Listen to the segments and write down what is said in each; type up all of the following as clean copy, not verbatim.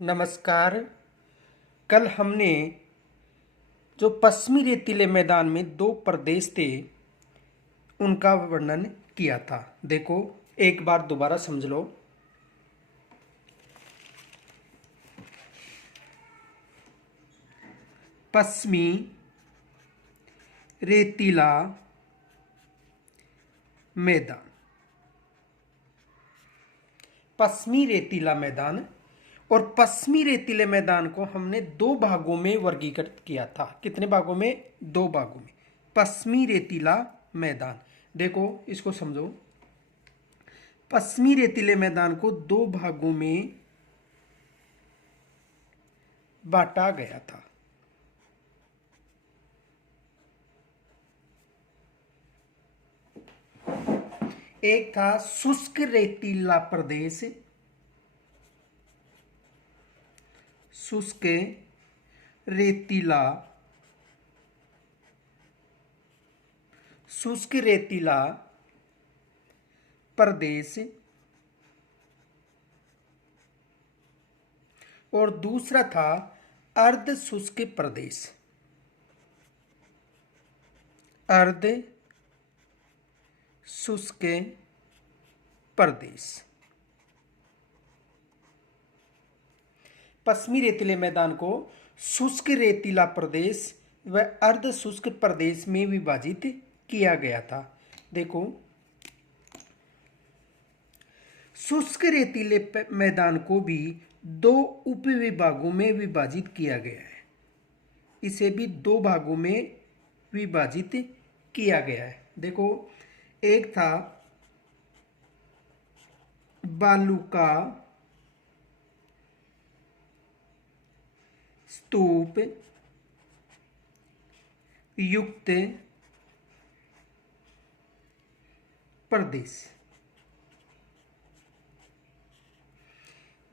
नमस्कार। कल हमने जो पश्चिमी रेतीले मैदान में दो प्रदेश थे उनका वर्णन किया था। देखो, एक बार दोबारा समझ लो। पश्चिमी रेतीला मैदान, पश्चिमी रेतीला मैदान और पश्चिमी रेतीले मैदान को हमने दो भागों में वर्गीकृत किया था। कितने भागों में? दो भागों में। पश्चिमी रेतीला मैदान, देखो इसको समझो। पश्चिमी रेतीले मैदान को दो भागों में बांटा गया था। एक था शुष्क रेतीला प्रदेश, शुष्क रेतीला, शुष्क रेतीला प्रदेश, और दूसरा था अर्ध शुष्क प्रदेश, अर्ध शुष्क प्रदेश। पश्चिमी रेतीले मैदान को शुष्क रेतीला प्रदेश व अर्ध शुष्क प्रदेश में विभाजित किया गया था। देखो, शुष्क रेतीले मैदान को भी दो उपविभागों में विभाजित किया गया है। इसे भी दो भागों में विभाजित किया गया है। देखो, एक था बालू का स्तूप युक्त प्रदेश,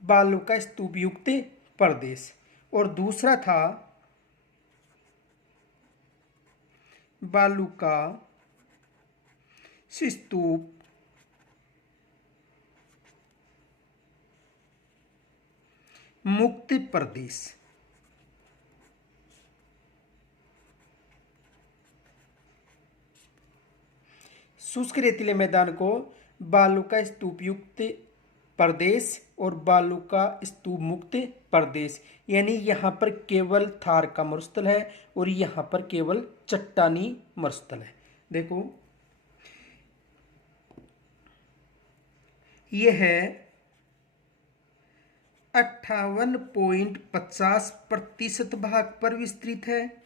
बालू का स्तूप युक्त प्रदेश, और दूसरा था बालू का स्तूप मुक्त प्रदेश। शुष्क रेतीले मैदान को बालू का स्तूप युक्त प्रदेश और बालू का स्तूप मुक्त प्रदेश, यानी यहाँ पर केवल थार का मरुस्थल है और यहाँ पर केवल चट्टानी मरुस्थल है। देखो, यह है 58.50% भाग पर विस्तृत है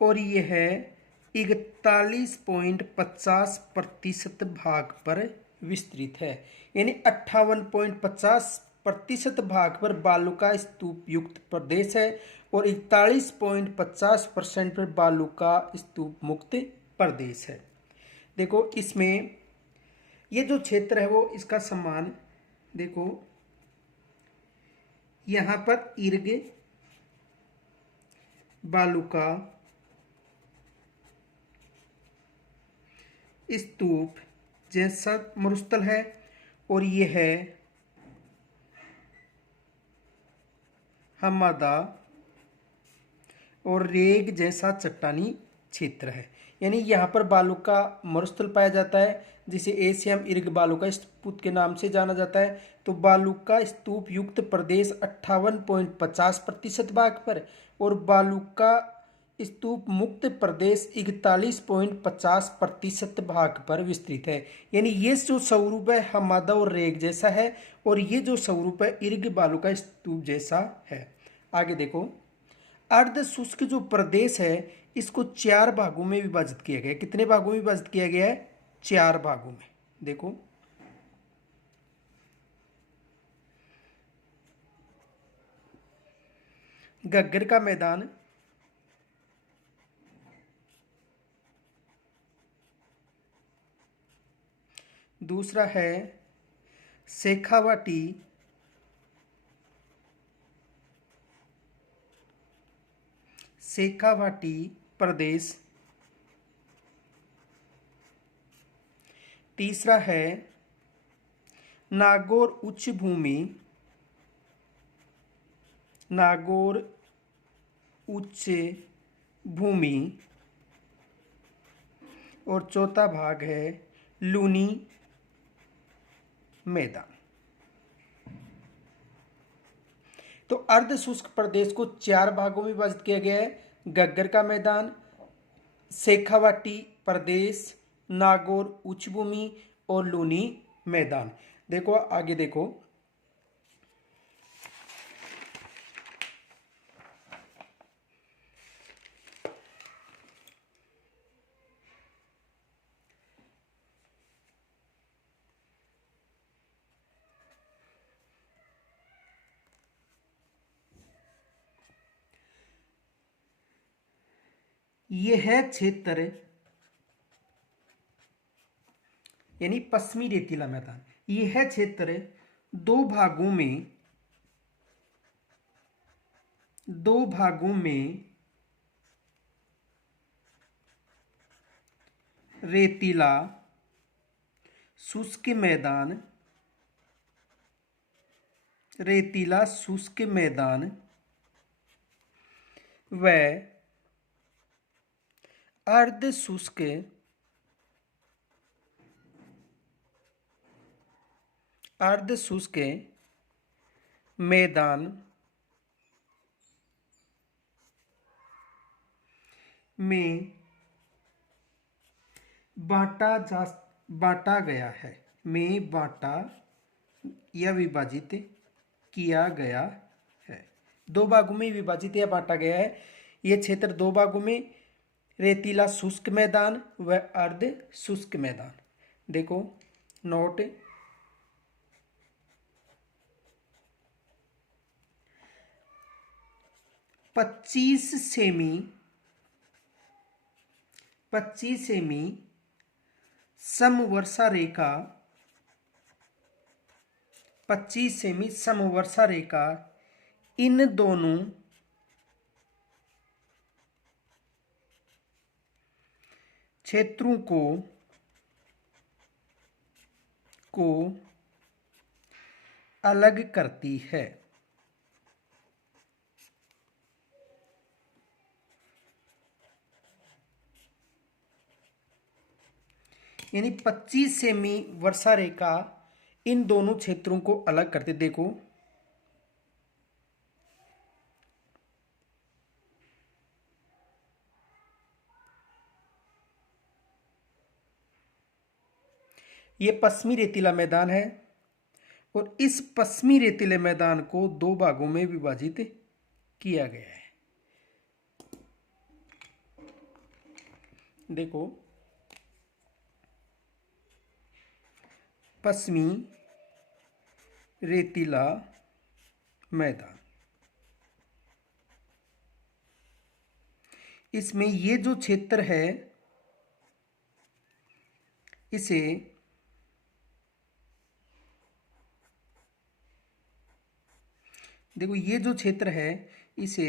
और यह है 41.50% भाग पर विस्तृत है। यानी 58.50% भाग पर बालू का स्तूप युक्त प्रदेश है और 41.50% पर बालू का स्तूप मुक्त प्रदेश है। देखो, इसमें ये जो क्षेत्र है वो इसका समान, देखो यहाँ पर इर्ग बालू का स्तूप जैसा मरुस्थल है और यह है हमादा और रेग जैसा चट्टानी क्षेत्र है। यानी यहाँ पर बालू का मरुस्थल पाया जाता है जिसे एशियम इर्ग बालू का स्तूप के नाम से जाना जाता है। तो बालू का स्तूप युक्त प्रदेश 58.50% भाग पर और बालू का स्तूप मुक्त प्रदेश 41.50% भाग पर विस्तृत है। यानी ये जो स्वरूप है हमादा और रेग जैसा है और ये जो स्वरूप है इर्ग बालू का स्तूप जैसा है। आगे देखो, अर्ध शुष्क जो प्रदेश है इसको चार भागों में विभाजित किया गया है। कितने भागों में विभाजित किया गया है? चार भागों में। देखो, घग्गर का मैदान, दूसरा है शेखावाटी, शेखावाटी प्रदेश, तीसरा है नागौर उच्च भूमि, नागौर उच्च भूमि और चौथा भाग है लूनी मैदान। तो अर्ध शुष्क प्रदेश को 4 भागों में विभाजित किया गया है। गग्गर का मैदान, शेखावाटी प्रदेश, नागौर उच्च भूमि और लूनी मैदान। देखो आगे देखो, यह क्षेत्र यानी पश्चिमी रेतीला मैदान, यह क्षेत्र दो भागों में रेतीला शुष्क मैदान, रेतीला शुष्क मैदान व अर्ध शुष्क मैदान में बांटा गया है, में बांटा या विभाजित किया गया है। 2 भागों में विभाजित या बांटा गया है। यह क्षेत्र 2 भागों में, रेतीला शुष्क मैदान व अर्ध शुष्क मैदान। देखो नोट, 25 सेमी समवर्षा रेखा, 25 सेमी समवर्षा रेखा इन दोनों क्षेत्रों को अलग करती है। यानी 25 सेमी वर्षा रेखा इन दोनों क्षेत्रों को अलग करते। देखो ये पश्चिमी रेतीला मैदान है और इस पश्चिमी रेतीले मैदान को 2 भागों में विभाजित किया गया है। देखो पश्चिमी रेतीला मैदान, इसमें ये जो क्षेत्र है इसे देखो, ये जो क्षेत्र है इसे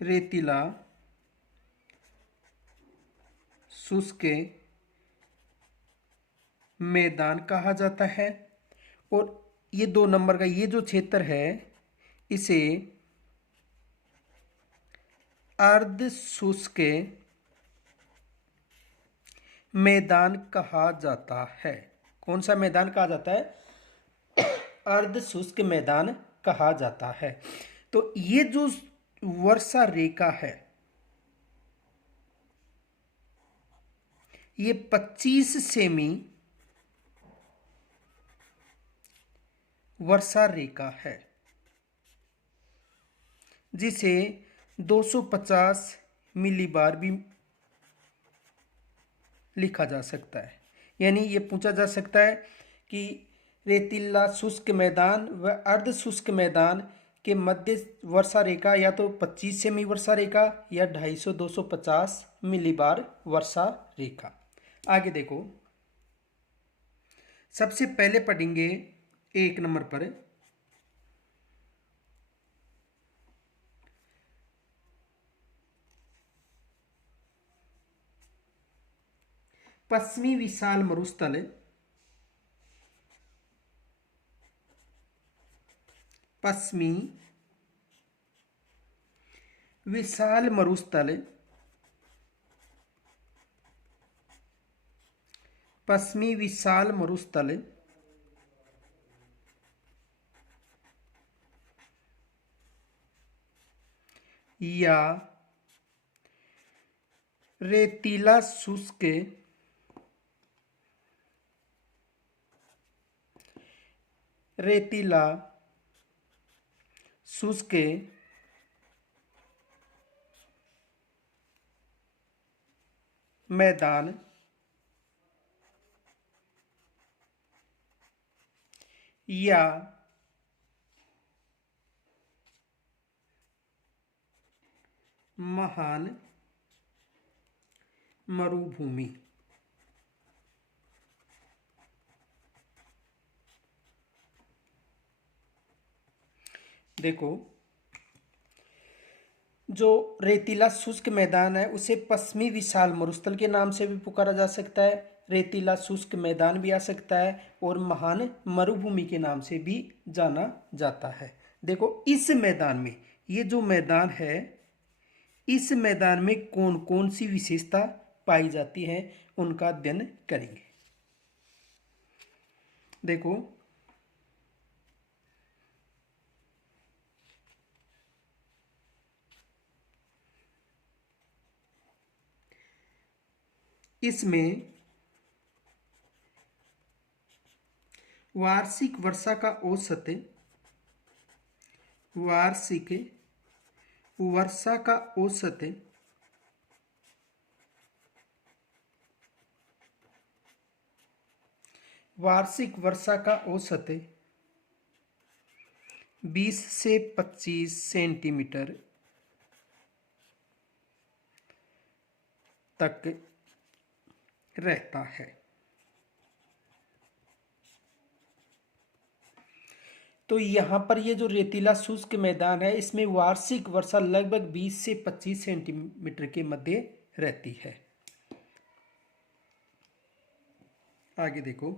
रेतीला शुष्क मैदान कहा जाता है और ये 2 नंबर का ये जो क्षेत्र है इसे अर्ध शुष्क मैदान कहा जाता है। कौन सा मैदान कहा जाता है? अर्ध शुष्क मैदान कहा जाता है। तो ये जो वर्षा रेखा है ये 25 सेमी वर्षा रेखा है जिसे 250 मिलीबार भी लिखा जा सकता है। यानी ये पूछा जा सकता है कि रेतीला शुष्क मैदान व अर्ध शुष्क मैदान के मध्य वर्षा रेखा या तो 25 सेमी वर्षा रेखा या 250 मिलीबार वर्षा रेखा। आगे देखो, सबसे पहले पढ़ेंगे 1 नंबर पर पश्चिमी विशाल मरुस्थल पश्चिमी विशाल मरुस्थल, पश्चिमी विशाल मरुस्थल या रेतीला शुष्क रेतीला शुष्क मैदान या महान मरुभूमि। देखो, जो रेतीला शुष्क मैदान है उसे पश्चिमी विशाल मरुस्थल के नाम से भी पुकारा जा सकता है, रेतीला शुष्क मैदान भी आ सकता है और महान मरुभूमि के नाम से भी जाना जाता है। देखो, इस मैदान में, ये जो मैदान है, इस मैदान में कौन कौन सी विशेषता पाई जाती है उनका अध्ययन करेंगे। देखो, इसमें वार्षिक वर्षा का औसत, वार्षिक वर्षा का औसत वार्षिक वर्षा का औसत 20 से 25 सेंटीमीटर तक रहता है। तो यहाँ पर ये जो रेतीला शुष्क मैदान है इसमें वार्षिक वर्षा लगभग 20 से 25 सेंटीमीटर के मध्य रहती है। आगे देखो,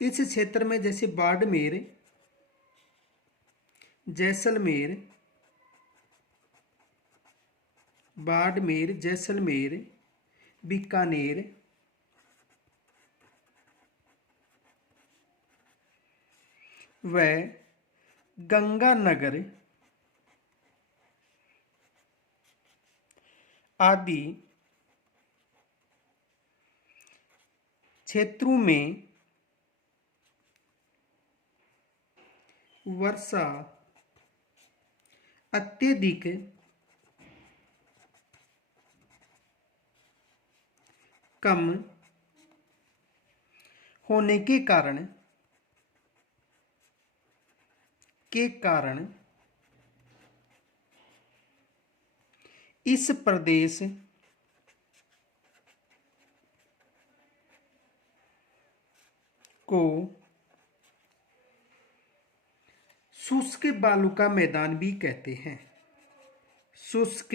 इस क्षेत्र में जैसे बाड़मेर, जैसलमेर, जैसलमेर, बीकानेर, व गंगानगर आदि क्षेत्रों में वर्षा अत्यधिक कम होने के कारण इस प्रदेश को शुष्क बालू का मैदान भी कहते हैं। शुष्क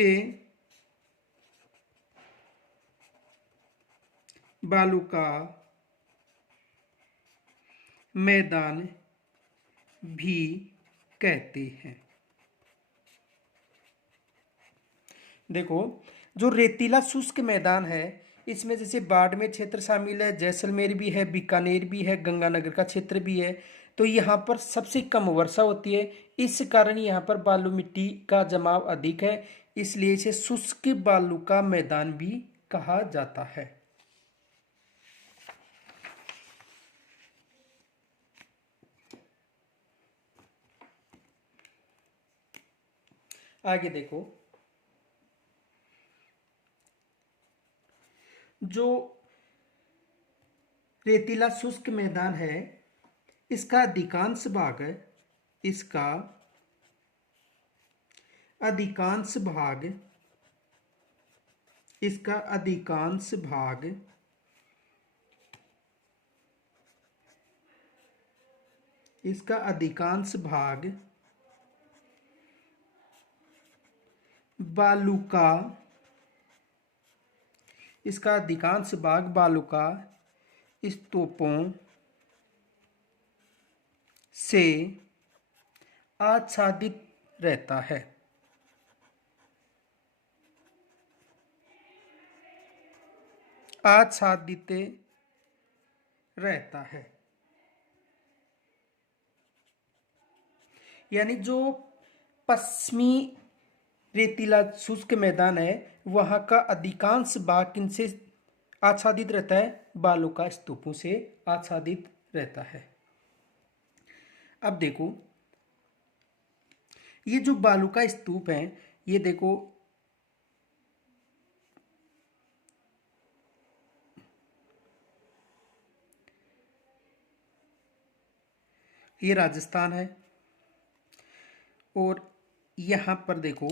बालू का मैदान भी कहते हैं। देखो, जो रेतीला शुष्क मैदान है इसमें जैसे बाड़मेर क्षेत्र शामिल है, जैसलमेर भी है, बीकानेर भी है, गंगानगर का क्षेत्र भी है। तो यहाँ पर सबसे कम वर्षा होती है, इस कारण यहाँ पर बालू मिट्टी का जमाव अधिक है, इसलिए इसे शुष्क बालू का मैदान भी कहा जाता है। आगे देखो, जो रेतीला शुष्क मैदान है इसका अधिकांश भाग इसका अधिकांश भाग बालू का इसका अधिकांश भाग बालुका स्तूपों से आच्छादित रहता है। आच्छादित रहता है यानी जो पश्चिमी रेतीला शुष्क मैदान है वहां का अधिकांश भाग किनसे आच्छादित रहता है? बालुका स्तूपों से आच्छादित रहता है। अब देखो ये जो बालुका स्तूप है, ये देखो ये राजस्थान है और यहां पर देखो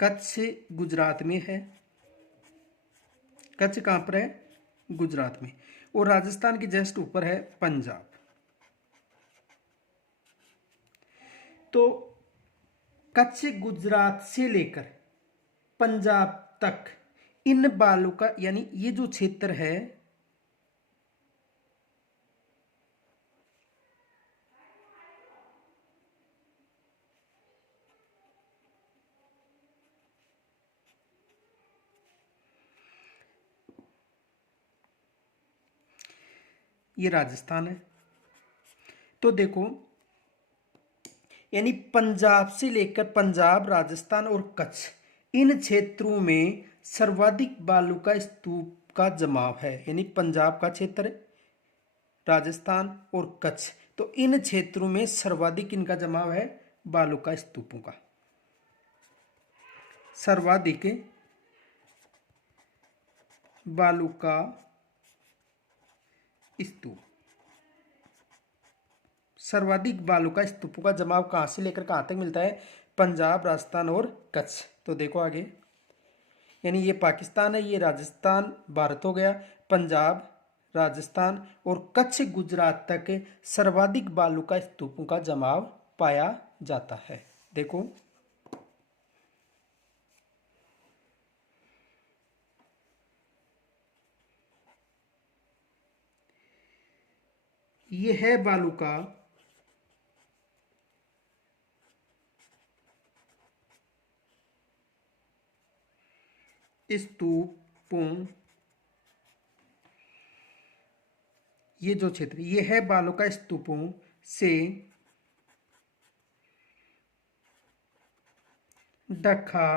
कच्छ गुजरात में है। कच्छ कहां पर है? गुजरात में। और राजस्थान के जस्ट ऊपर है पंजाब। तो कच्छ गुजरात से लेकर पंजाब तक इन बालू का यानी ये जो क्षेत्र है ये राजस्थान है। तो देखो यानी पंजाब से लेकर पंजाब, राजस्थान और कच्छ इन क्षेत्रों में सर्वाधिक बालू का स्तूप का जमाव है। यानी पंजाब का क्षेत्र, राजस्थान और कच्छ, तो इन क्षेत्रों में सर्वाधिक इनका जमाव है बालू का स्तूपों का। सर्वाधिक बालू का स्तूप, सर्वाधिक बालू का स्तूपों का जमाव कहां से लेकर कहां तक मिलता है? पंजाब, राजस्थान और कच्छ। तो देखो आगे, यानी ये पाकिस्तान है, ये राजस्थान भारत हो गया, पंजाब, राजस्थान और कच्छ गुजरात तक सर्वाधिक बालू का स्तूपों का जमाव पाया जाता है। देखो ये है बालू का स्तूपों, ये जो क्षेत्र ये है बालू का स्तूपों से ढका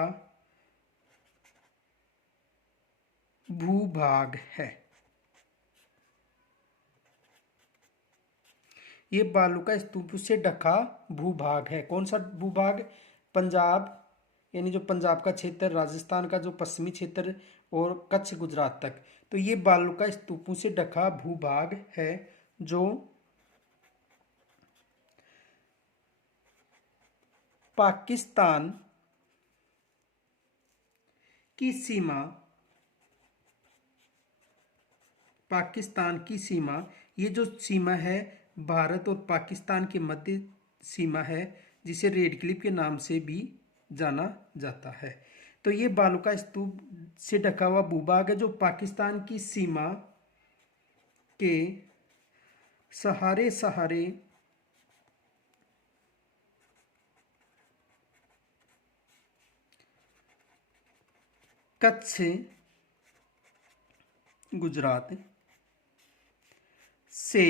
भूभाग है। ये बालू का स्तूप से ढका भूभाग है। कौन सा भूभाग? पंजाब, यानी जो पंजाब का क्षेत्र, राजस्थान का जो पश्चिमी क्षेत्र और कच्छ गुजरात तक, तो ये बालू का स्तूपों से ढका भूभाग है जो पाकिस्तान की सीमा, पाकिस्तान की सीमा, ये जो सीमा है भारत और पाकिस्तान के मध्य सीमा है, जिसे रेड क्लिफ के नाम से भी जाना जाता है। तो ये बालू का स्तूप से ढका हुआ भूभाग है जो पाकिस्तान की सीमा के सहारे सहारे कच्छ गुजरात से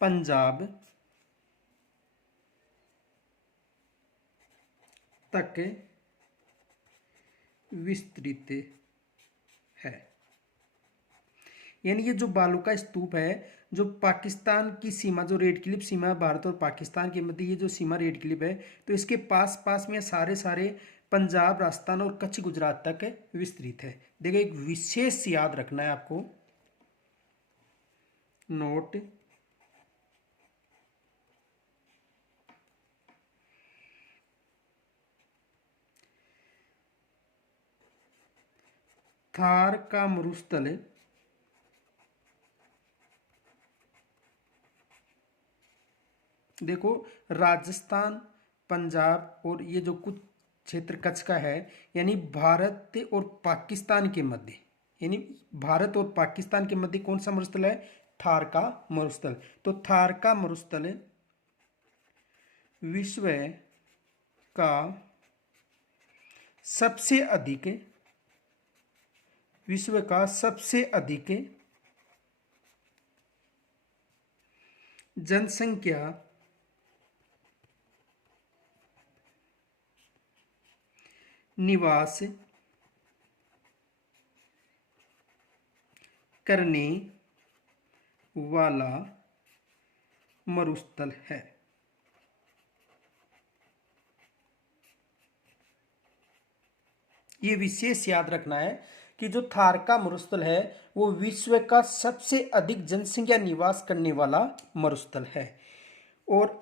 पंजाब तक विस्तृत है। यानी ये जो बालू का स्तूप है जो पाकिस्तान की सीमा, जो रेड क्लिफ सीमा है भारत और पाकिस्तान के मध्य, ये जो सीमा रेड क्लिफ है, तो इसके पास पास में सारे सारे पंजाब, राजस्थान और कच्छ गुजरात तक विस्तृत है। देखिए एक विशेष याद रखना है आपको, नोट थार का मरुस्थल देखो राजस्थान, पंजाब और ये जो कुछ क्षेत्र कच्छ का है, यानी भारत और पाकिस्तान के मध्य, यानी भारत और पाकिस्तान के मध्य कौन सा मरुस्थल है? थार का मरुस्थल। तो थार का मरुस्थल विश्व का सबसे अधिक, विश्व का सबसे अधिक जनसंख्या निवास करने वाला मरुस्थल है। ये विशेष याद रखना है कि जो थार का मरुस्थल है वो विश्व का सबसे अधिक जनसंख्या निवास करने वाला मरुस्थल है। और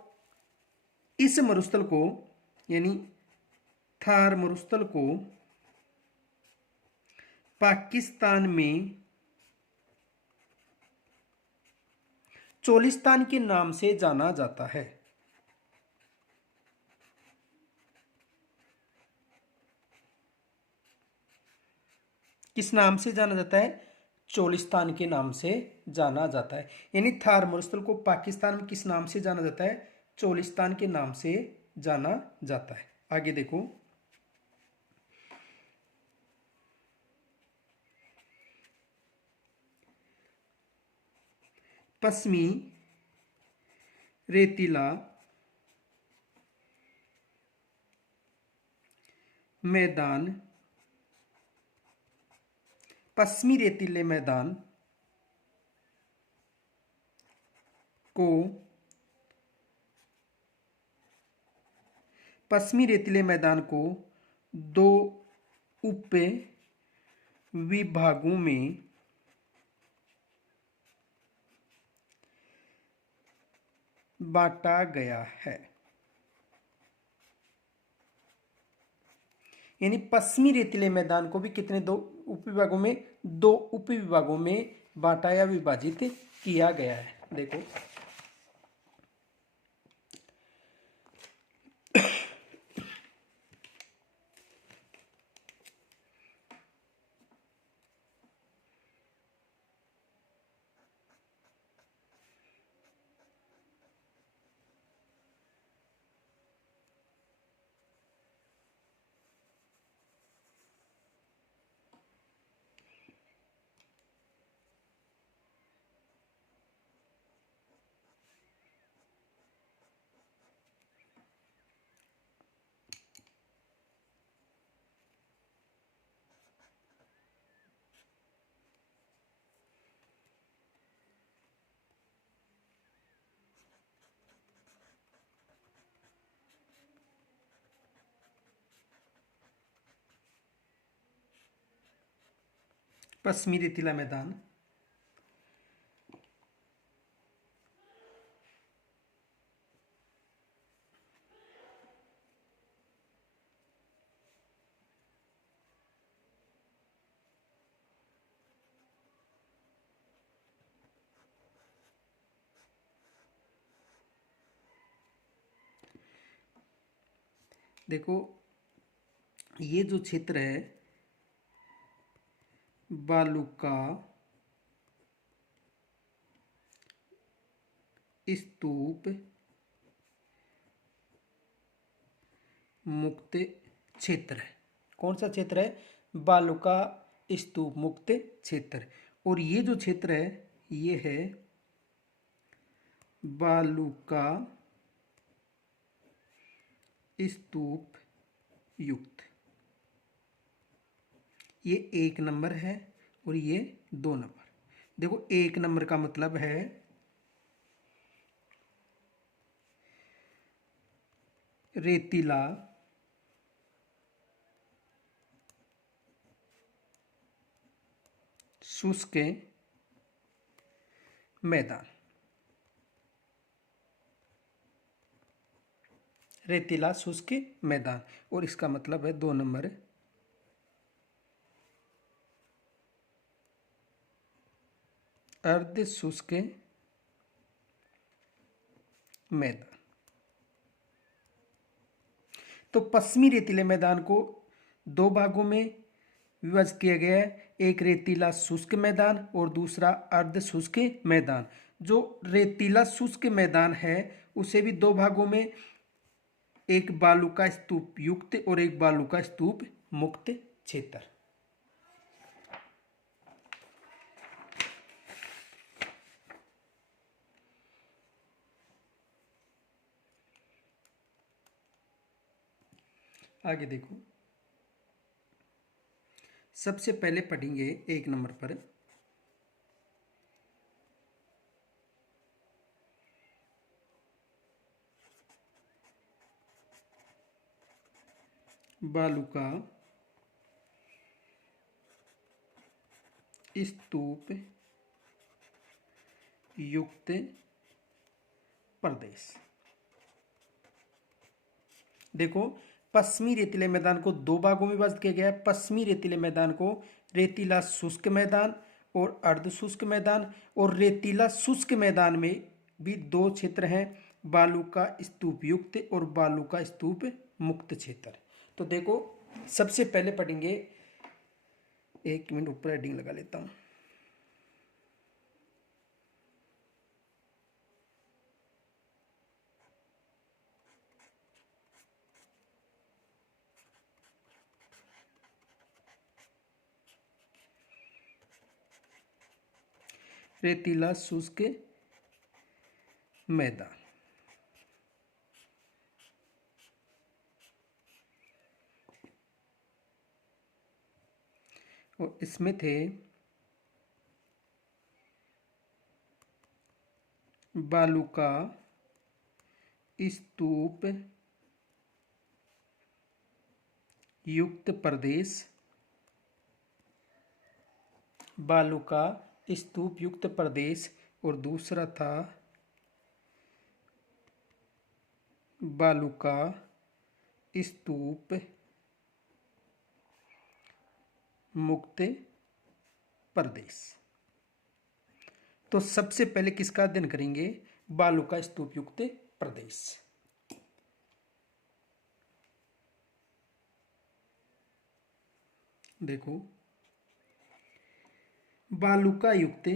इस मरुस्थल को, यानी थार मरुस्थल को पाकिस्तान में चोलिस्तान के नाम से जाना जाता है। किस नाम से जाना जाता है? चोलिस्तान के नाम से जाना जाता है। यानी थार मरुस्थल को पाकिस्तान में किस नाम से जाना जाता है? चोलिस्तान के नाम से जाना जाता है। आगे देखो, पश्चिमी रेतीला मैदान, पश्चिमी रेतीले मैदान को, पश्चिमी रेतीले मैदान को दो उप विभागों में बांटा गया है। यानी पश्चिमी रेतीले मैदान को भी कितने दो उपविभागों में, दो उपविभागों में बांटा या विभाजित किया गया है। देखो, पश्चिमी रेतीला मैदान देखो, ये जो क्षेत्र है बालूका स्तूप मुक्त क्षेत्र है। कौन सा क्षेत्र है? बालूका स्तूप मुक्त क्षेत्र। और ये जो क्षेत्र है ये है बालूका स्तूप युक्त। ये 1 नंबर है और ये 2 नंबर। देखो, 1 नंबर का मतलब है रेतीला शुष्क मैदान, रेतीला शुष्क मैदान। और इसका मतलब है 2 नंबर अर्ध शुष्क मैदान। तो पश्चिमी रेतीले मैदान को दो भागों में विभाजित किया गया है, एक रेतीला शुष्क मैदान और दूसरा अर्ध शुष्क मैदान। जो रेतीला शुष्क मैदान है उसे भी दो भागों में, एक बालू का स्तूप युक्त और एक बालू का स्तूप मुक्त क्षेत्र। आगे देखो, सबसे पहले पढ़ेंगे 1 नंबर पर बालू का स्तूप युक्त प्रदेश। देखो, पश्चिमी रेतीले मैदान को दो भागों में विभाजित किया गया है। पश्चिमी रेतीले मैदान को रेतीला शुष्क मैदान और अर्ध शुष्क मैदान, और रेतीला शुष्क मैदान में भी दो क्षेत्र हैं, बालू का स्तूप युक्त और बालू का स्तूप मुक्त क्षेत्र। तो देखो, सबसे पहले पढ़ेंगे, 1 मिनट ऊपर हेडिंग लगा लेता हूं। रेतीला शुष्क मैदान। और इसमें थे बालू का स्तूप युक्त प्रदेश, बालू का स्तूप युक्त प्रदेश, और दूसरा था बालू का स्तूप मुक्त प्रदेश। तो सबसे पहले किसका अध्ययन करेंगे? बालू का स्तूप युक्त प्रदेश। देखो, बालू का युक्त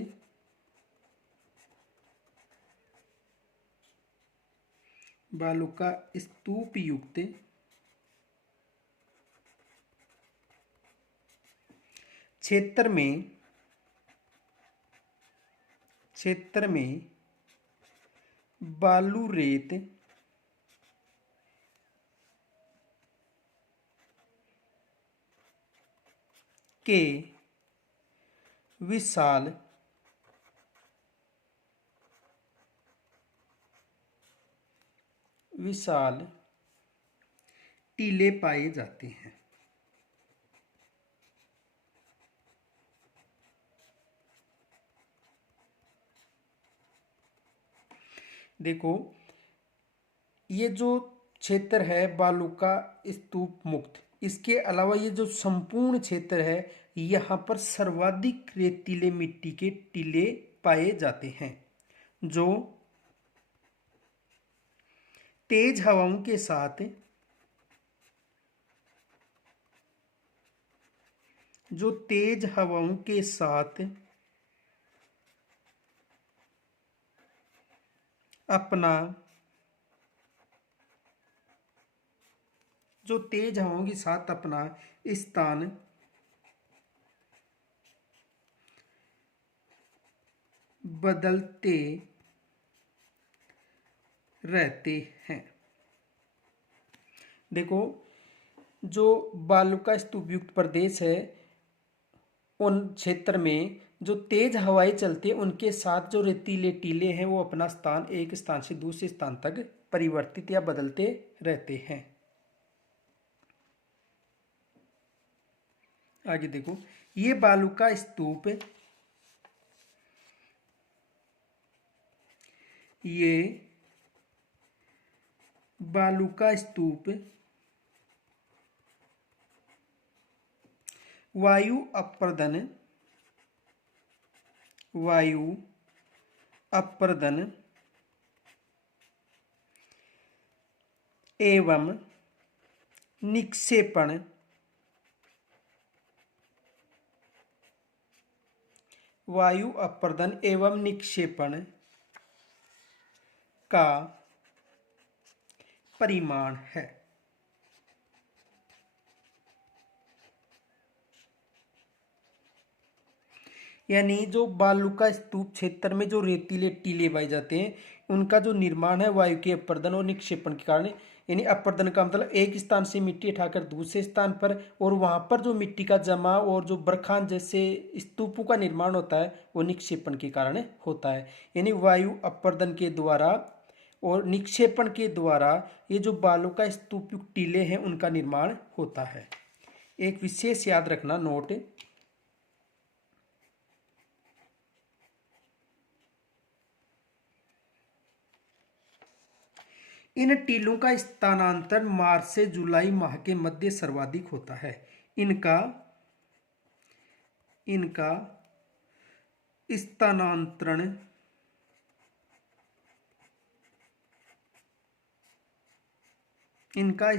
बालू का स्तूप युक्त क्षेत्र में बालू रेत के विशाल टीले पाए जाते हैं। देखो, ये जो क्षेत्र है बालू का स्तूप मुक्त, इसके अलावा ये जो संपूर्ण क्षेत्र है, यहाँ पर सर्वाधिक रेतीले मिट्टी के टीले पाए जाते हैं, जो तेज हवाओं के साथ अपना स्थान बदलते रहते हैं। देखो, जो बालू का स्तूप युक्त प्रदेश है, उन क्षेत्र में जो तेज हवाएं चलती है, उनके साथ जो रेतीले टीले हैं वो अपना स्थान एक स्थान से दूसरे स्थान तक परिवर्तित या बदलते रहते हैं। आगे देखो, ये बालू का स्तूप वायु अपर्दन एवं निक्षेपण वायु अपर्दन एवं निक्षेपण का परिमाण है। यानी जो बालू का स्तूप क्षेत्र में जो रेतीले टीले पाए जाते हैं उनका जो निर्माण है वायु के अपर्दन और निक्षेपण के कारण, यानी अपर्दन का मतलब एक स्थान से मिट्टी उठाकर दूसरे स्थान पर, और वहां पर जो मिट्टी का जमा और जो बरखान जैसे स्तूपों का निर्माण होता है वो निक्षेपण के कारण होता है। यानी वायु अपर्दन के द्वारा और निक्षेपण के द्वारा ये जो बालू का स्तूप युक्त टीले हैं उनका निर्माण होता है। एक विशेष याद रखना नोट, इन टीलों का स्थानांतरण मार्च से जुलाई माह के मध्य सर्वाधिक होता है। इनका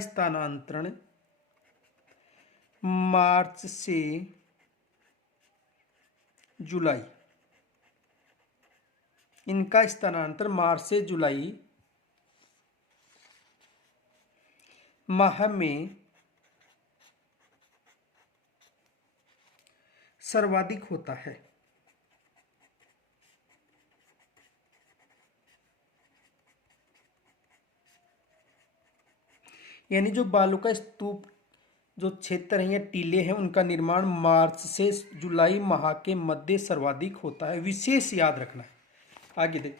स्थानांतरण मार्च से जुलाई, माह में सर्वाधिक होता है। यानी जो बालू का स्तूप जो क्षेत्र है या टीले हैं उनका निर्माण मार्च से जुलाई माह के मध्य सर्वाधिक होता है, विशेष याद रखना है। आगे देख,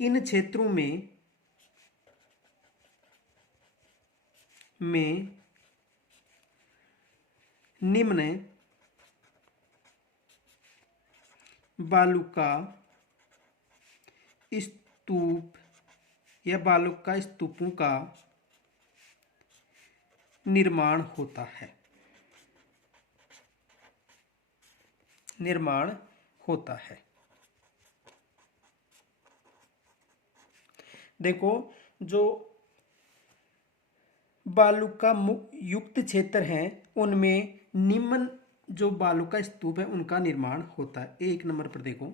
इन क्षेत्रों में निम्न बालू का स्तूप या बालू का स्तूपों का निर्माण होता है। देखो जो बालू का युक्त क्षेत्र है उनमें निम्न जो बालू का स्तूप है उनका निर्माण होता है। एक नंबर पर देखो,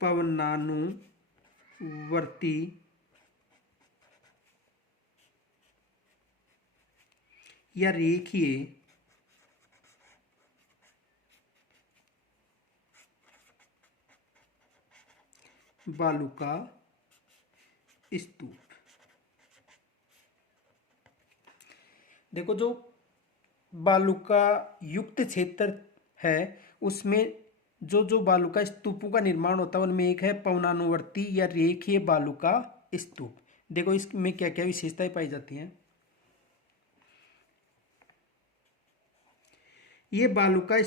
पवनानुवर्ती या रेखीय बालू का स्तूप। देखो जो बालू का युक्त क्षेत्र है उसमें जो बालू का स्तूपों का निर्माण होता है उनमें एक है पवनानुवर्ती या रेखीय बालू का स्तूप। देखो इसमें क्या क्या विशेषताएं पाई जाती हैं। ये बालू का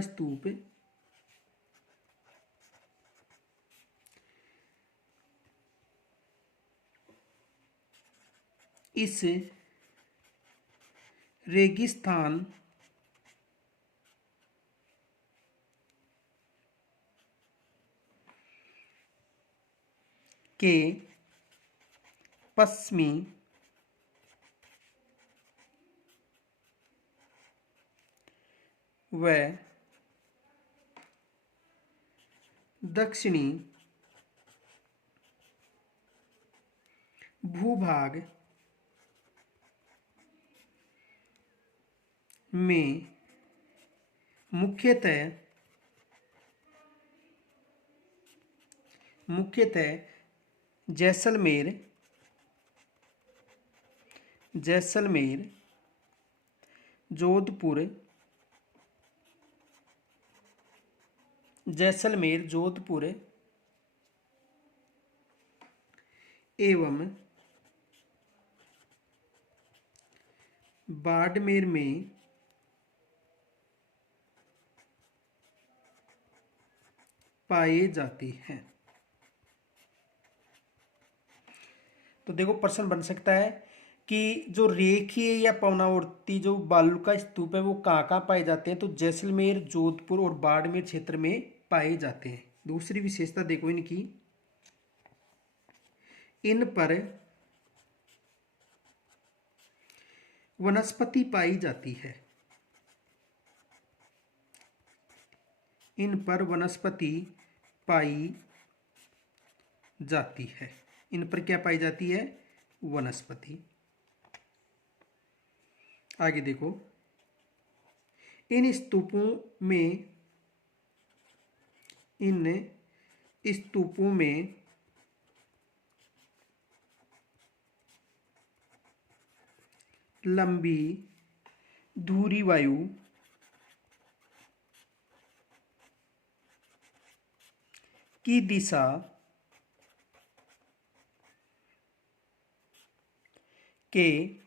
स्तूप इस रेगिस्तान के पश्चिमी व दक्षिणी भूभाग में मुख्यतः जैसलमेर, जोधपुर एवं बाड़मेर में पाए जाते हैं। तो देखो प्रश्न बन सकता है कि जो रेखीय या पवनावर्ती जो बालू का स्तूप है वो कहाँ कहाँ पाए जाते हैं, तो जैसलमेर, जोधपुर और बाड़मेर क्षेत्र में पाए जाते हैं। दूसरी विशेषता देखो इनकी, इन पर वनस्पति पाई जाती है। इन पर वनस्पति पाई जाती है। इन पर क्या पाई जाती है? वनस्पति। आगे देखो, इन स्तूपों में लंबी धुरी वायु की दिशा के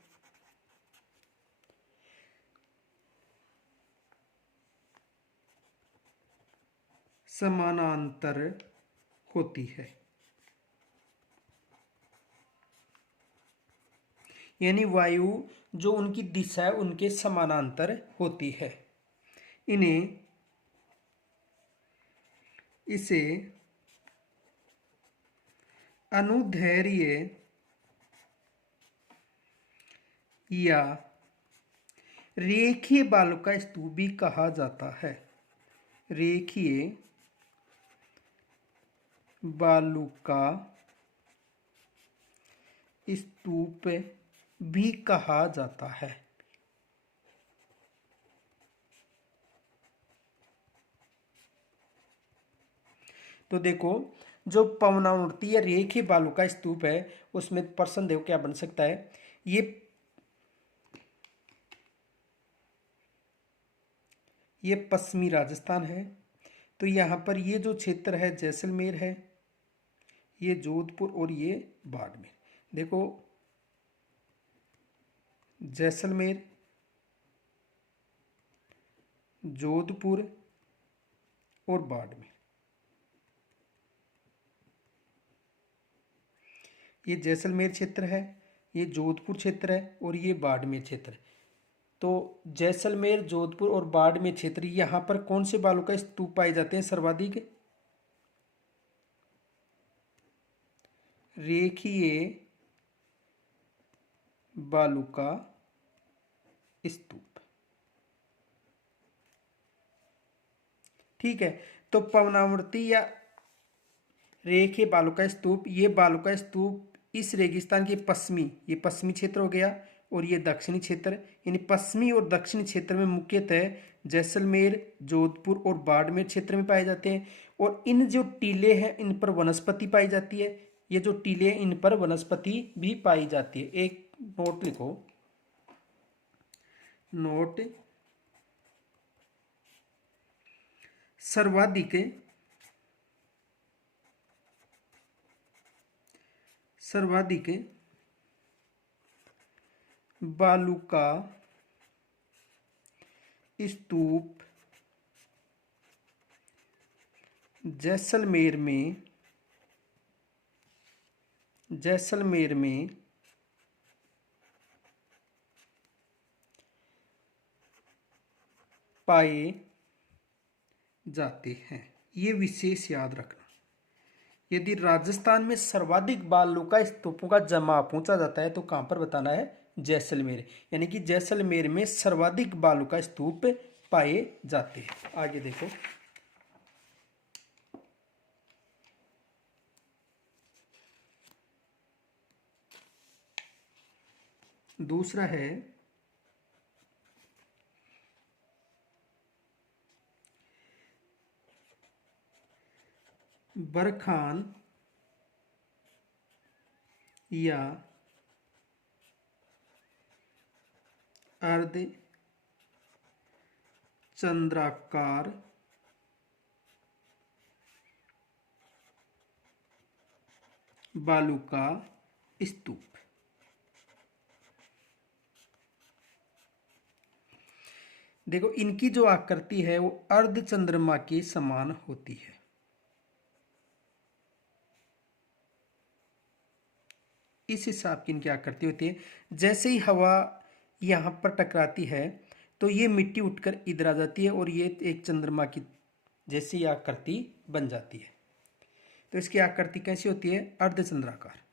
समानांतर होती है। यानी वायु जो उनकी दिशा है उनके समानांतर होती है। इसे अनुदैर्घ्य या रेखीय बालू का स्तूप भी कहा जाता है। रेखीय बालू का स्तूप भी कहा जाता है। तो देखो, जो पवनावर्ती या रेखीय बालू का स्तूप है उसमें प्रश्न देखो क्या बन सकता है। ये पश्चिमी राजस्थान है, तो यहाँ पर ये जो क्षेत्र है जैसलमेर है, ये जोधपुर और ये बाड़मेर। देखो, जैसलमेर, जोधपुर और बाड़मेर, ये जैसलमेर क्षेत्र है, ये जोधपुर क्षेत्र है और ये बाड़मेर क्षेत्र है। तो जैसलमेर, जोधपुर और बाड़मेर क्षेत्र, यहाँ पर कौन से बालू का स्तूप पाए जाते हैं सर्वाधिक? रेखीय बालू का स्तूप। ठीक है, तो पवनावर्ती या रेखीय बालू का स्तूप, ये बालू का स्तूप इस रेगिस्तान के ये पश्चिमी क्षेत्र हो गया और ये दक्षिणी क्षेत्र, यानी पश्चिमी और दक्षिणी क्षेत्र में मुख्यतः जैसलमेर, जोधपुर और बाड़मेर क्षेत्र में पाए जाते हैं। और इन जो टीले हैं इन पर वनस्पति पाई जाती है। ये जो टीले हैं इन पर वनस्पति भी पाई जाती है। एक नोट लिखो, नोट, सर्वाधिक बालू का स्तूप जैसलमेर में पाए जाते हैं। ये विशेष याद रखना। यदि राजस्थान में सर्वाधिक बालू का स्तूपों का जमाव पहुंचा जाता है तो कहां पर बताना है? जैसलमेर। यानी कि जैसलमेर में सर्वाधिक बालू का स्तूप पाए जाते हैं। आगे देखो, दूसरा है बरखान या अर्ध चंद्राकार बालू का स्तूप। देखो, इनकी जो आकृति है वो अर्ध चंद्रमा के समान होती है। इस हिसाब की इनकी आकृति होती है। जैसे ही हवा यहाँ पर टकराती है तो ये मिट्टी उठकर इधर आ जाती है और ये एक चंद्रमा की जैसी आकृति बन जाती है। तो इसकी आकृति कैसी होती है? अर्धचंद्राकार।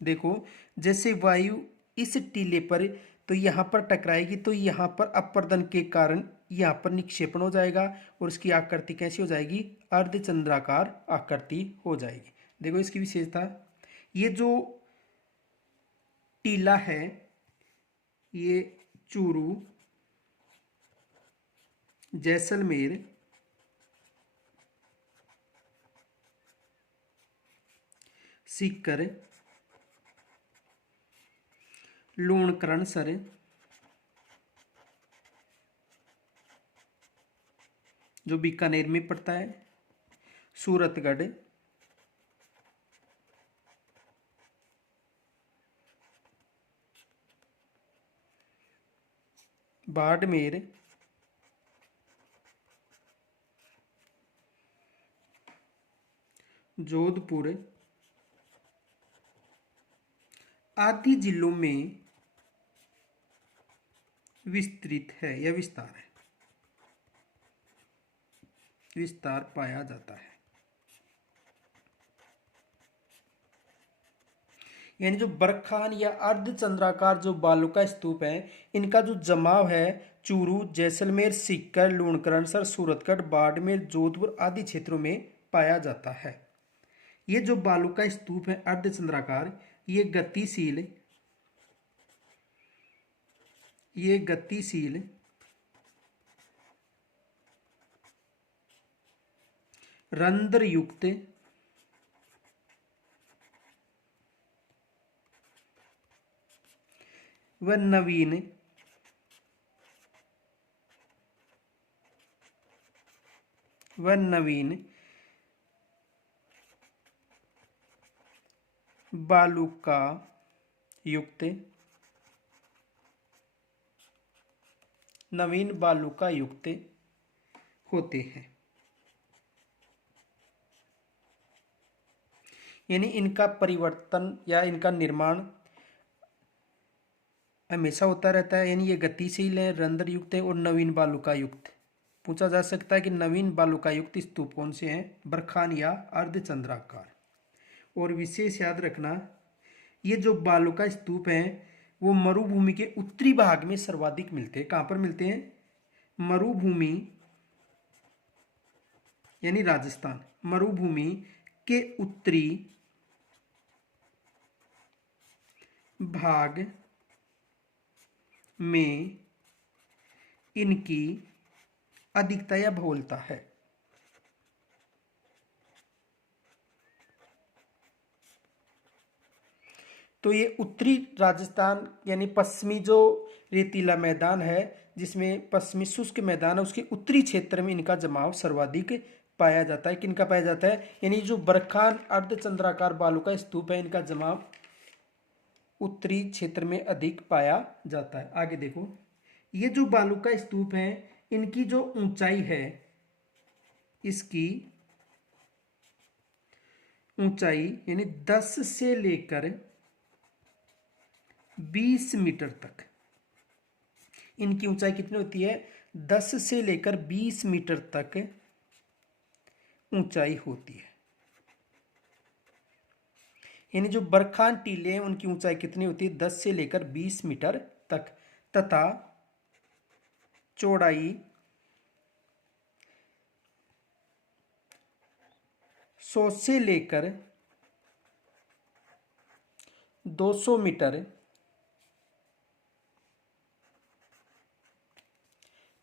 देखो, जैसे वायु इस टीले पर तो यहाँ पर टकराएगी तो यहाँ पर अपवर्तन के कारण यहाँ पर निक्षेपण हो जाएगा और इसकी आकृति कैसी हो जाएगी? अर्धचंद्राकार आकृति हो जाएगी। देखो इसकी विशेषता, ये जो टीला है ये चूरू, जैसलमेर, सीकर, लूणकरणसर, जो बीकानेर में पड़ता है, सूरतगढ़, बाड़मेर, जोधपुर आदि जिलों में विस्तृत है या विस्तार पाया जाता है। यानी जो बरखान या अर्धचंद्राकार जो बालू का स्तूप है, इनका जो जमाव है चूरू, जैसलमेर, सीकर, लूणकरणसर, सूरतगढ़, बाड़मेर, जोधपुर आदि क्षेत्रों में पाया जाता है। ये जो बालू का स्तूप है अर्धचंद्राकार, ये गतिशील रंध्रयुक्त व नवीन बालू का युक्त होते हैं। यानी इनका परिवर्तन या इनका निर्माण हमेशा होता रहता है। यानी ये गतिशील है, रंध्र युक्त है और नवीन बालुका युक्त। पूछा जा सकता है कि नवीन बालुका युक्त स्तूप कौन से हैं? बरखान या अर्धचंद्राकार। और विशेष याद रखना, ये जो बालुका स्तूप हैं वो मरुभूमि के उत्तरी भाग में सर्वाधिक मिलते हैं। कहाँ पर मिलते हैं? मरुभूमि यानी राजस्थान, मरुभूमि के उत्तरी भाग में इनकी अधिकता या बहुलता है। तो ये उत्तरी राजस्थान यानी पश्चिमी जो रेतीला मैदान है, जिसमें पश्चिमी शुष्क मैदान है, उसके उत्तरी क्षेत्र में इनका जमाव सर्वाधिक पाया जाता है। किनका पाया जाता है? यानी जो बरखान अर्धचंद्राकार बालू का स्तूप है, इनका जमाव उत्तरी क्षेत्र में अधिक पाया जाता है। आगे देखो, ये जो बालू का स्तूप है, इनकी जो ऊंचाई है, इसकी ऊंचाई यानी 10 से लेकर 20 मीटर तक। इनकी ऊंचाई कितनी होती है? 10 से लेकर 20 मीटर तक ऊंचाई होती है। यानी जो बरखान टीले हैं उनकी ऊंचाई कितनी होती है? 10 से लेकर 20 मीटर तक, तथा चौड़ाई 100 से लेकर 200 मीटर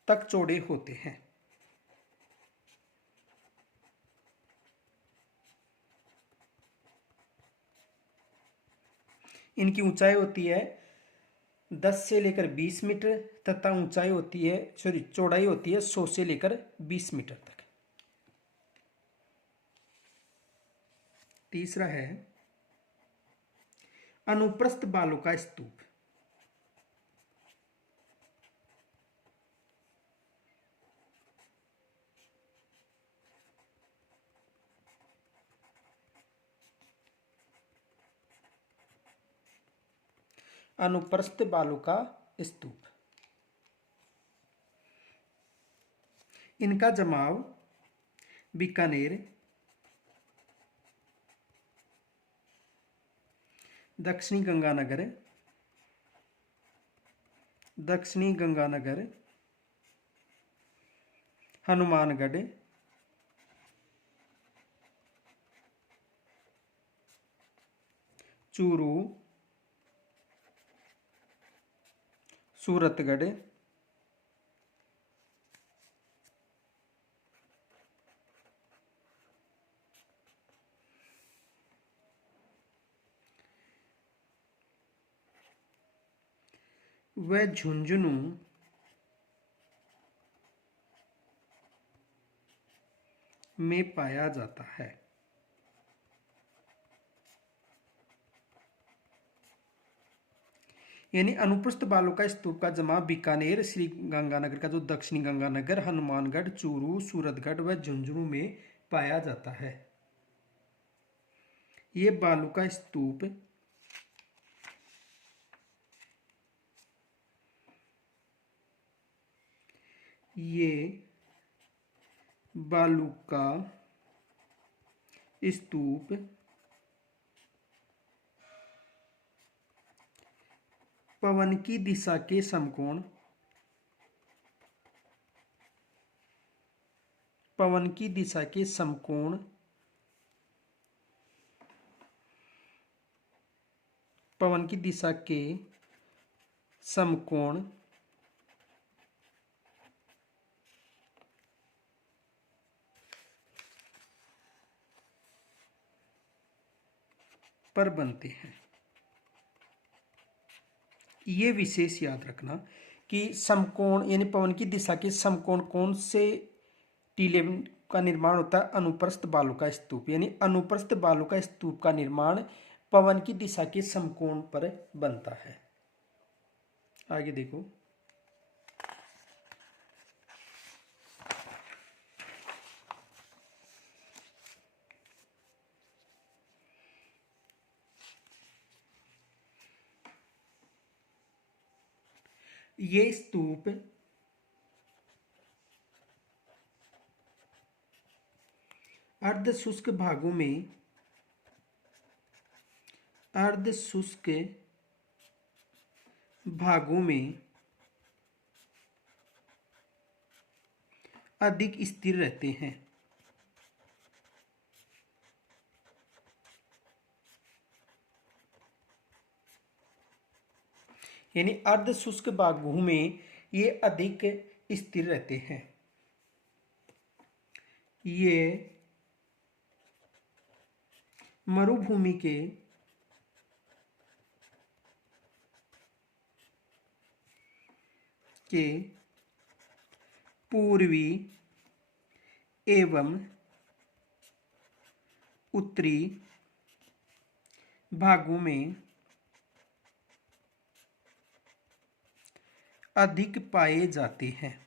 तक चौड़े होते हैं। इनकी ऊंचाई होती है 10 से लेकर 20 मीटर तथा ऊंचाई होती है चौड़ाई होती है 100 से लेकर 20 मीटर तक। तीसरा है अनुप्रस्थ बालू का स्तूप। अनुप्रस्थ बालू का स्तूप। इनका जमाव बीकानेर, दक्षिणी गंगानगर, हनुमानगढ़, चूरू, सूरतगढ़, व झुंझुनू में पाया जाता है। यानी अनुप्रस्थ बालू का स्तूप का जमाव बीकानेर, श्री गंगानगर का जो दक्षिणी गंगानगर, हनुमानगढ़, चूरू, सूरतगढ़ व झुंझुनू में पाया जाता है। ये बालू का स्तूप पवन की दिशा के समकोण पवन की दिशा के समकोण पर बनते हैं। ये विशेष याद रखना कि समकोण यानी पवन की दिशा के समकोण कौन से टीले का निर्माण होता है? अनुप्रस्थ बालू का स्तूप। यानी अनुप्रस्थ बालू का स्तूप का निर्माण पवन की दिशा के समकोण पर बनता है। आगे देखो, ये स्तूप अर्ध शुष्क भागों में अधिक स्थिर रहते हैं। यानी अर्ध शुष्क भागों में ये अधिक स्थिर रहते हैं। ये मरुभूमि के पूर्वी एवं उत्तरी भागों में अधिक पाए जाते हैं।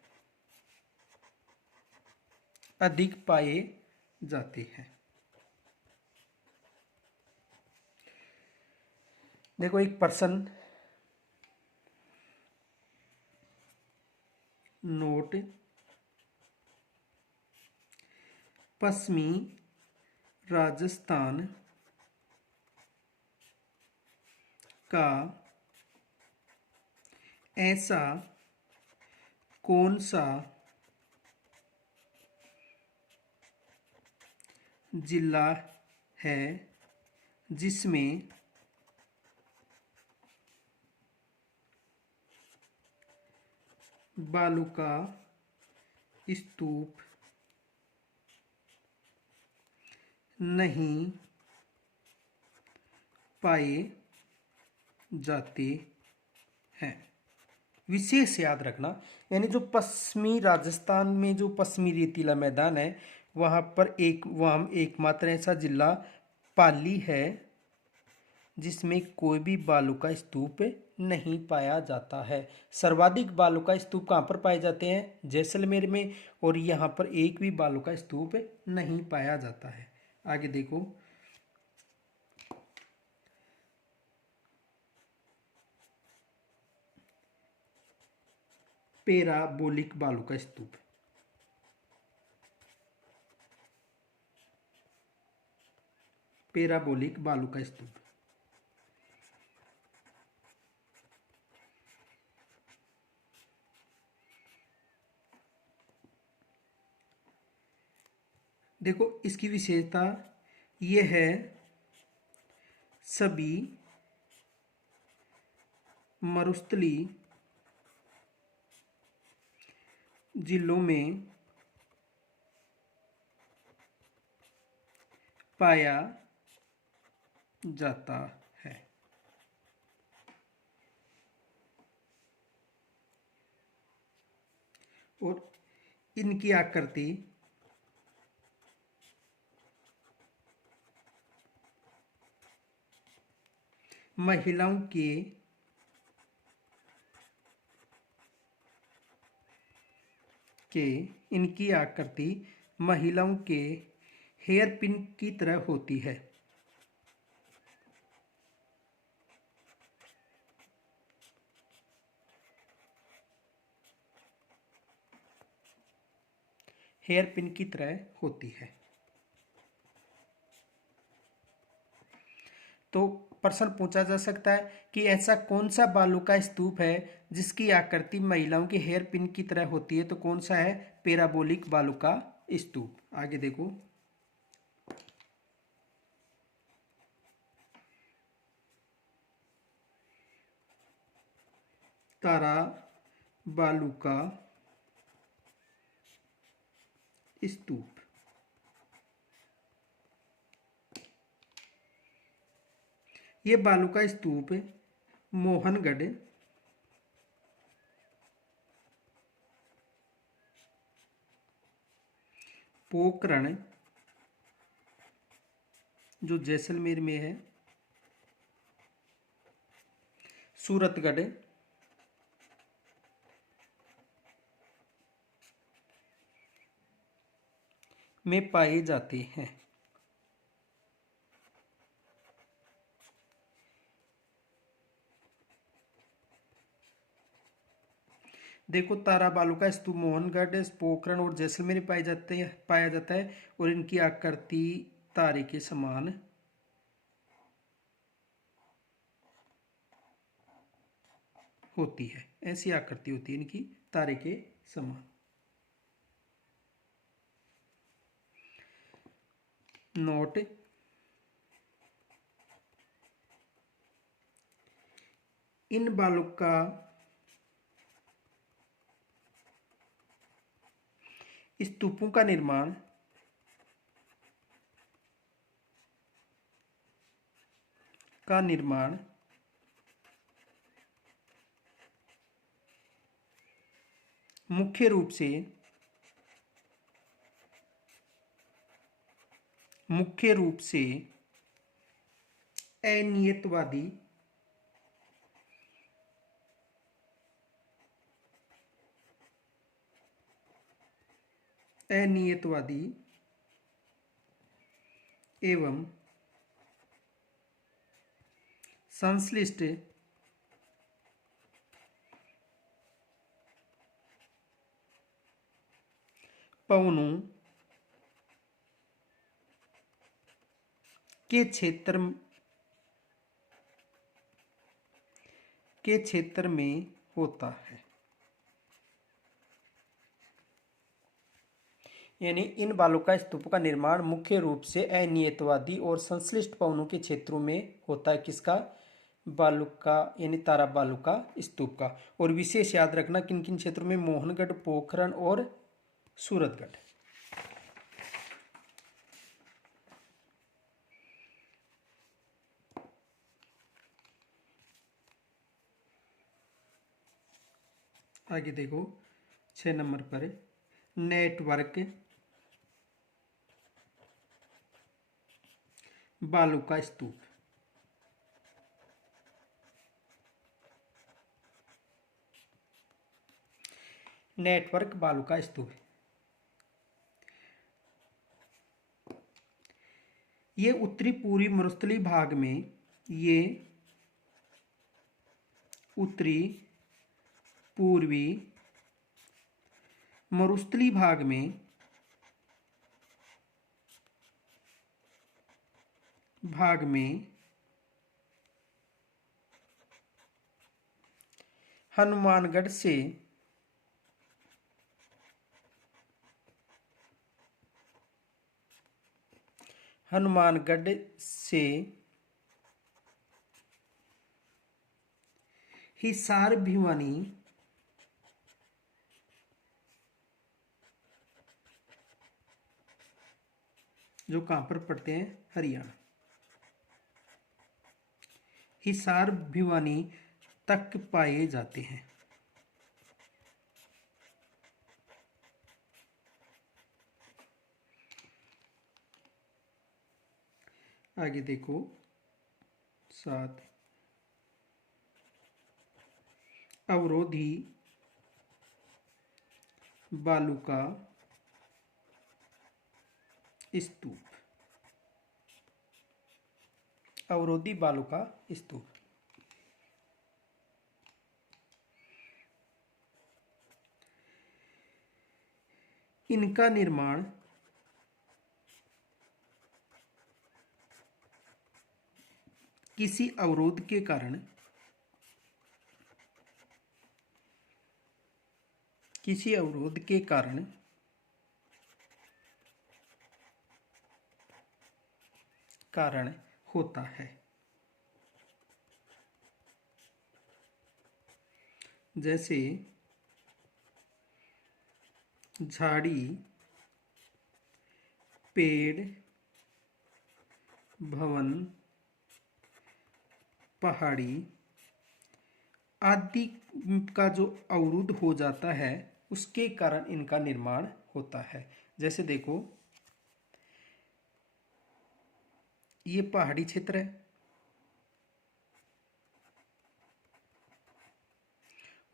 देखो एक प्रश्न नोट, पश्चिमी राजस्थान का ऐसा कौन सा जिला है जिसमें बालू का स्तूप नहीं पाए जाते हैं? विशेष याद रखना, यानी जो पश्चिमी राजस्थान में जो पश्चिमी रेतीला मैदान है वहाँ एकमात्र ऐसा जिला पाली है जिसमें कोई भी बालू का स्तूप नहीं पाया जाता है। सर्वाधिक बालू का स्तूप कहाँ पर पाए जाते हैं? जैसलमेर में, और यहाँ पर एक भी बालू का स्तूप नहीं पाया जाता है। आगे देखो, पैराबोलिक बालू का स्तूप। पैराबोलिक बालू का स्तूप। देखो इसकी विशेषता ये है, सभी मरुस्थली जिलों में पाया जाता है। और इनकी आकृति महिलाओं के इनकी आकृति महिलाओं के हेयर पिन की तरह होती है। हेयर पिन की तरह होती है। तो प्रश्न पूछा जा सकता है कि ऐसा कौन सा बालू का स्तूप है जिसकी आकृति महिलाओं के हेयर पिन की तरह होती है, तो कौन सा है? पैराबोलिक बालू का स्तूप। आगे देखो, तारा बालू का स्तूप। ये बालू का स्तूप मोहनगढ़ पोखरण जो जैसलमेर में है, सूरतगढ़ में पाए जाते हैं। देखो तारा बालू का स्तूप मोहनगढ़, पोखरण और जैसलमेर में पाया जाता है और इनकी आकृति तारे के समान होती है। ऐसी आकृति होती है इनकी तारे के समान। नोट, इन बालू का स्तूपों का निर्माण मुख्य रूप से अनियतवादी एवं संश्लिष्ट पवनों के क्षेत्र में होता है। यानी इन बालू का स्तूप का निर्माण मुख्य रूप से अनियतवादी और संश्लिष्ट पवनों के क्षेत्रों में होता है। किसका? बालू का, यानी तारा बालू का स्तूप का। और विशेष याद रखना किन किन क्षेत्रों में? मोहनगढ़, पोखरण और सूरतगढ़। आगे देखो 6 नंबर पर नेटवर्क बालू का स्तूप। नेटवर्क बालू का स्तूप, ये उत्तरी पूर्वी मरुस्थलीय भाग में, ये उत्तरी पूर्वी मरुस्थली भाग में हनुमानगढ़ से हिसार भिवानी जो कहां पर पड़ते हैं, हरियाणा, हिसार भिवानी तक पाए जाते हैं। आगे देखो 7, अवरोधी बालू का स्तूप, अवरोधी बालू का स्तूप। इनका निर्माण किसी अवरोध के कारण होता है। जैसे झाड़ी, पेड़, भवन, पहाड़ी आदि का जो अवरुद्ध हो जाता है उसके कारण इनका निर्माण होता है। जैसे देखो ये पहाड़ी क्षेत्र है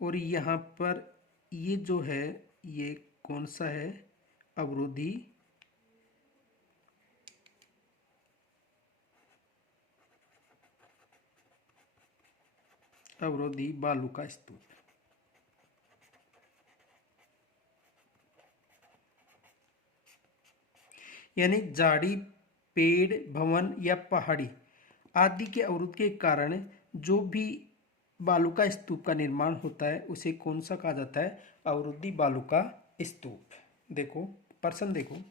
और यहाँ पर ये जो है ये कौन सा है, अवरोधी बालू का स्तूप। यानी झाड़ी, पेड़, भवन या पहाड़ी आदि के अवरुद्ध के कारण जो भी बालू का स्तूप का निर्माण होता है उसे कौन सा कहा जाता है, अवरोधी बालू का स्तूप। देखो प्रश्न देखो,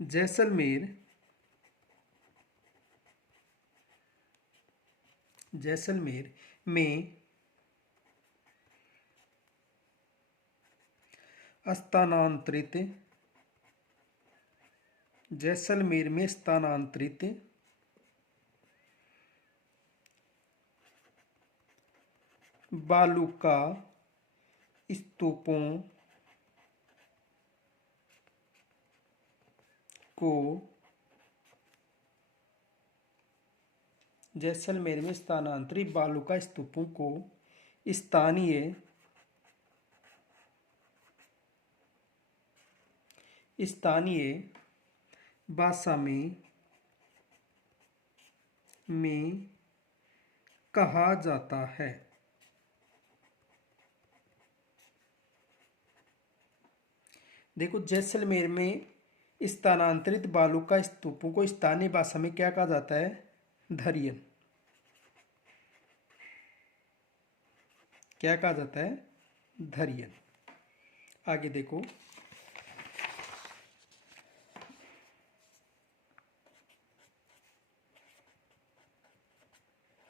जैसलमेर में स्थानांतरित बालू का स्तूपों को जैसलमेर में स्थानांतरित बालू का स्तूपों को स्थानीय भाषा में कहा जाता है। देखो जैसलमेर में स्थानांतरित बालू का स्तूपों को स्थानीय भाषा में क्या कहा जाता है, धरियन। क्या कहा जाता है, धरियन। आगे देखो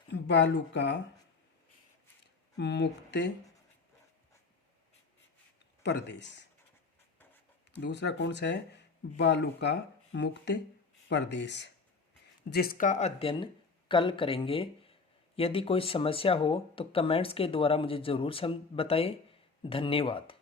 बालू का मुक्त प्रदेश, दूसरा कौन सा है, बालू का मुक्त प्रदेश, जिसका अध्ययन कल करेंगे। यदि कोई समस्या हो तो कमेंट्स के द्वारा मुझे ज़रूर बताएं। धन्यवाद।